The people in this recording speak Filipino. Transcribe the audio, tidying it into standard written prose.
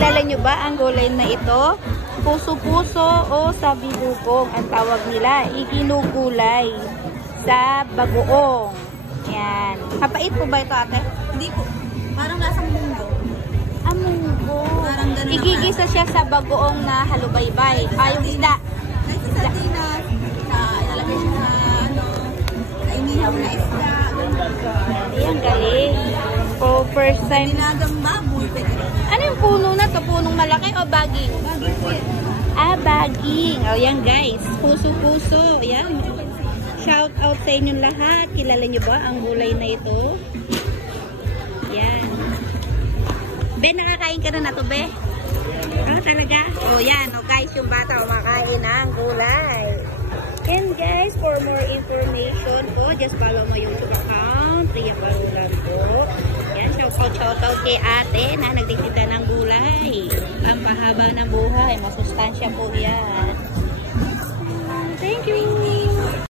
kilala nyo ba ang gulay na ito? Puso-puso o sabidugong ang tawag nila. Iginugulay sa bagoong. Yan. Kapait po ba ito, ate? Hindi po. Parang lasang munggo. Munggo. Parang ganun. Igigisa siya sa bagoong na halubaybay. Yung isda. Like sa sardinas. Ilalagay siya sa sa inihaw na isda. Ayan, galing. For first time. Dinagang baboy. Ano yung puno na to? Punong malaki o baging? Bagay po yan. Baging. O, yan guys. Puso-puso. Yan. Shout out sa inyong lahat. Kilala nyo ba ang gulay na ito? Yan. Be, nakakain ka na to, Be? Talaga? O, yan. O, guys, yung bata kumakain ng gulay. And guys, for more information po, just follow my YouTube account. Ria Barulan po. Yan, shout out kay ate na nagtitinda ng gulay. Ang pahaba ng buhay. Masustansya po yan.